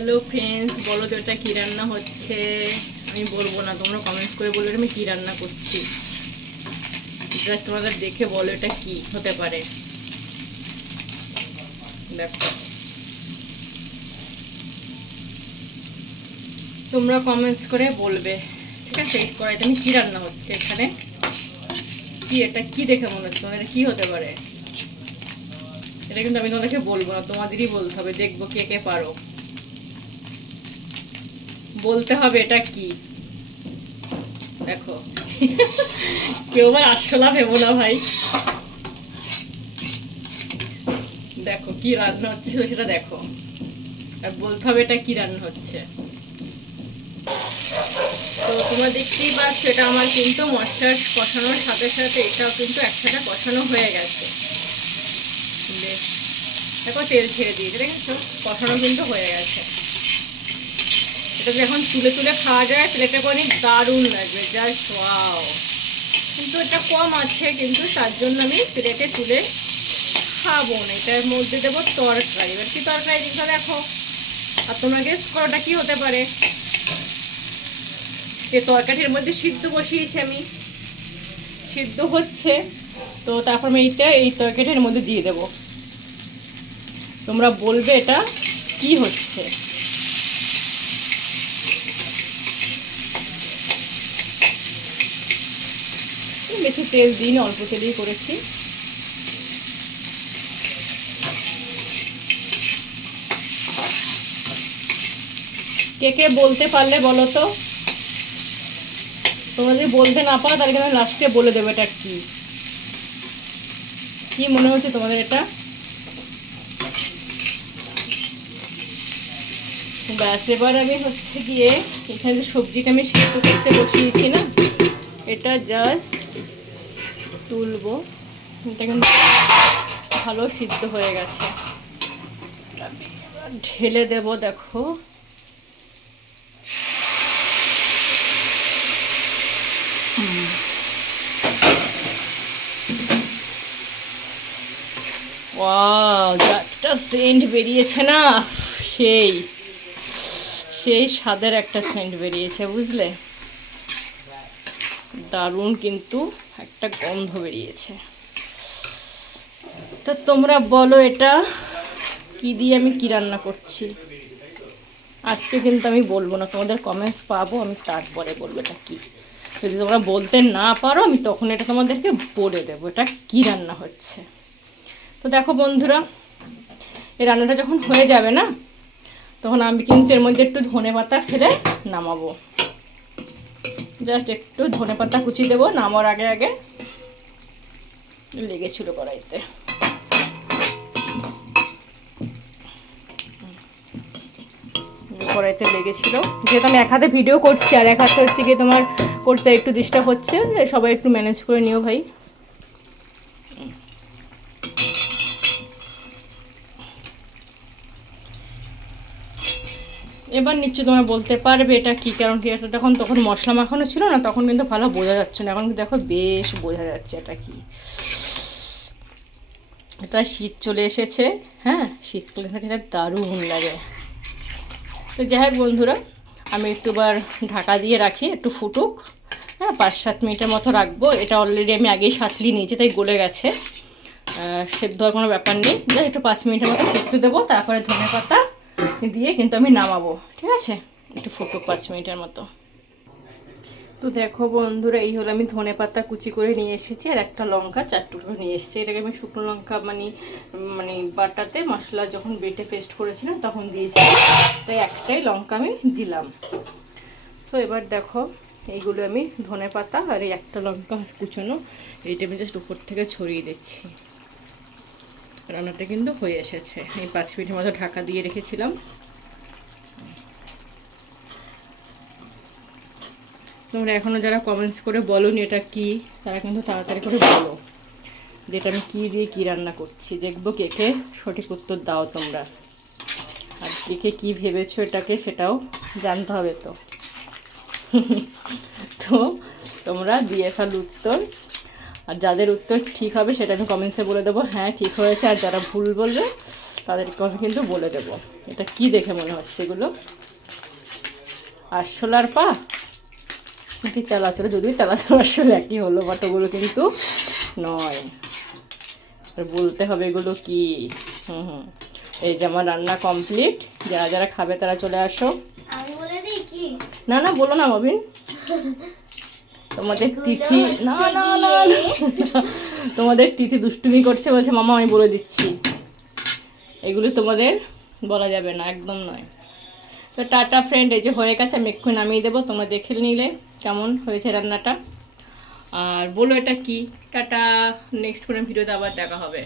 Hello friends বলো তো এটা কী রান্না হচ্ছে? আমি বলব না, তোমরা কমেন্টস করে বলবে আমি কী রান্না করছি। জাস্ট তোমাদের দেখে বলো এটা কি হতে পারে। তোমরা কমেন্টস করে বলবে, ঠিক আছে? এই কড়াইতে আমি কী রান্না হচ্ছে এখানে? কি এটা কি দেখে মনে হচ্ছে? তোমাদের কী হতে পারে? এটা কিন্তু আমি তোমাদেরকে বলব না, তোমাদেরই বলতে হবে, দেখব কে কে পারো। বলতে হবে এটা কি? দেখো। কেউ আবার আটশোলা ভেবো না ভাই। দেখো কি রান্না হচ্ছে শুধু সেটা দেখো। আর বলতে হবে এটা কি রান্না হচ্ছে। তো তোমরা দেখতেই পাচ্ছ এটা আমার কিন্তু মশলার কষানোর সাথে সাথে এটাও কিন্তু একসাথে কষানো হয়ে গেছে। বেশ। দেখো তেল ছেড়ে দিয়েছে, দেখেছ? কষানো কিন্তু হয়ে গেছে। এটা যদি এখন তুলে তুলে খাওয়া যায় এটা অনেক দারুণ লাগবে জাস্ট ওয়াও কিন্তু এটা কম আছে, কিন্তু তার জন্য আমি প্লেটে তুলে খাব না, এটার মধ্যে দেবো তরকারি। এবার কি তরকারি দিতে দেখো। আর তোমরা গেস করোটা কি হতে পারে। যে তরকারির মধ্যে সিদ্ধ বসিয়েছি আমি। সিদ্ধ হচ্ছে, তো তারপর আমি এইটা, এই তরকারিটার মধ্যে দিয়ে দেব। তোমরা বলবে এটা কি হচ্ছে। বেশি তেল দিন অল্প তেলেই করেছি। কে কে বলতে পারলে বলো তো? তোমরা যদি বলতে না পারো, তাহলে কিন্তু লাস্টে বলে দেবে এটা কি। কি মনে হচ্ছে তোমাদের এটা? ব্যাস, এবার আমি হচ্ছে গিয়ে এখানে সবজিটা আমি সেদ্ধ করতে বসিয়েছি না, এটা জাস্ট তুলবো। এটা কিন্তু ভালো সিদ্ধ হয়ে গেছে। ঢেলে দেব, দেখো। একটা সেন্ট বেরিয়েছে না? সেই সেই স্বাদের একটা সেন্ট বেরিয়েছে, বুঝলে? দারুণ কিন্তু একটা গন্ধ বেরিয়েছে। তো তোমরা বলো এটা কি দিয়ে আমি কি রান্না করছি? আজকে কিন্তু আমি বলব না, তোমাদের কমেন্টস পাবো, আমি তারপরে বলব এটা কি। যদি তোমরা বলতে না পারো, আমি তখন এটা তোমাদেরকে বলে দেবো এটা কি রান্না হচ্ছে। তো দেখো বন্ধুরা, এই রান্নাটা যখন হয়ে যাবে না, তখন আমি কিন্তু এর মধ্যে একটু ধনে পাতা ফেলে নামাবো। জাস্ট একটু ধনে পাতা কুচি দেবো, নামার আগে আগে লেগেছিল কড়াইতে। কড়াইতে লেগেছিল। যেহেতু আমি এক হাতে ভিডিও করছি, আর এক হাতে হচ্ছে গিয়ে তোমার করতে একটু ডিস্টার্ব হচ্ছে সবাই একটু ম্যানেজ করে নিও ভাই। এবার নিশ্চয় তোমার বলতে পারবে এটা কি, কারণ কি এটা তখন তখন মশলা মাখানো ছিল না, তখন কিন্তু ভালো বোঝা যাচ্ছে না। এখন কিন্তু দেখো বেশ বোঝা যাচ্ছে এটা কি। এটা শীত চলে এসেছে হ্যাঁ? শীতকালে এটা দারুণ লাগে। তো যাই হোক বন্ধুরা, আমি একটু বার ঢাকা দিয়ে রাখি, একটু ফুটুক হ্যাঁ? পাঁচ সাত মিনিটের মতো রাখব। এটা অলরেডি আমি আগেই সাতলি নিয়েছি, তাই গলে গেছে। সেদ্ধ কোনো ব্যাপার নেই। যাই একটু পাঁচ মিনিটের মতো ফুটতে দেবো, তারপরে ধনে পাতা দিয়ে কিন্তু আমি নামাবো, ঠিক আছে? একটু ফুটুক পাঁচ মিনিটের মতো। তো দেখো বন্ধুরা, এই হলো আমি ধনে পাতা কুচি করে নিয়ে এসেছি, আর একটা লঙ্কা চার টুকরো নিয়ে এসেছি। এটাকে আমি শুকনো লঙ্কা মানে মানে বাটাতে মশলা যখন বেটে পেস্ট করেছিলাম তখন দিয়েছিলাম তাই একটাই লঙ্কা আমি দিলাম। সো এবার দেখো, এইগুলো আমি ধনে পাতা আর এই একটা লঙ্কা কুচোনো এইটা আমি জাস্ট উপর থেকে ছড়িয়ে দিচ্ছি। রান্নাটা কিন্তু হয়ে এসেছে। এই পাঁচ মিনিটের মতো ঢাকা দিয়ে রেখেছিলাম। তোমরা এখনও যারা কমেন্টস করে বলো নি এটা কি, তারা কিন্তু তাড়াতাড়ি করে বলো। যেটা আমি কী দিয়ে কী রান্না করছি, দেখব কে কে সঠিক উত্তর দাও তোমরা। আর কে কে কী ভেবেছো এটাকে সেটাও জানতে হবে তো। তো তোমরা দিয়ে ফেল উত্তর আর যাদের উত্তর ঠিক হবে সেটা আমি কমেন্টসে বলে দেবো। হ্যাঁ ঠিক হয়েছে। আর যারা ভুল বলবে তাদেরকে আমি কিন্তু বলে দেবো। এটা কি দেখে মনে হচ্ছে এগুলো? আরশোলার পা? নাকি তেলাচড়া যদিও তেলাচড়া আসলে একই হলো বাট ওগুলো কিন্তু নয়। আর বলতে হবে এগুলো কি? হুম হুম। এই যে আমার রান্না কমপ্লিট যারা যারা খাবে তারা চলে আসো। না না বলো না মবিন। তোমাদের তিথি না না না। তোমাদের তিথি দুষ্টুমি করছে বলছে, মামা, আমি বলে দিচ্ছি। এগুলো তোমাদের বলা যাবে না, একদম নয়। তো টাটা ফ্রেন্ড এই যে হয়ে গেছে, আমি এক্ষুনি নামিয়ে দেবো, তোমরা দেখে নিলে কেমন হয়েছে রান্নাটা। আর বলো এটা কি। টাটা নেক্সট কোনো ভিডিওতে আবার দেখা হবে।